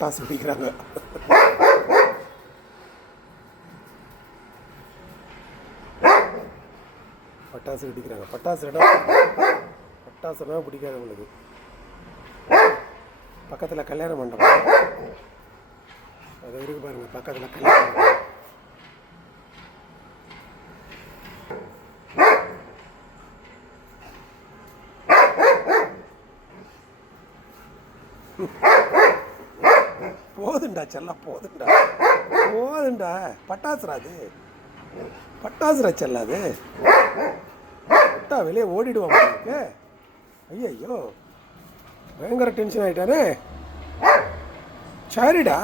பட்டாசு வெடிக்கிறாங்க. பட்டாசு வெடிக்கிறாங்க. பட்டாசுனா பிடிக்காது உங்களுக்கு. பக்கத்தில் கல்யாண மண்டபம் அது இருக்கு பாருங்க. பக்கத்தில் கல்யாண மண்டபம். போதுண்டா செல்லம், போதுண்டா. பட்டாசுரா அது, பட்டாசுரா செல்ல அது. பட்டா வெளியே ஓடிடுவான் உங்களுக்கு. ஐயோ பயங்கர டென்ஷன் ஆகிட்டானே. சரிடா.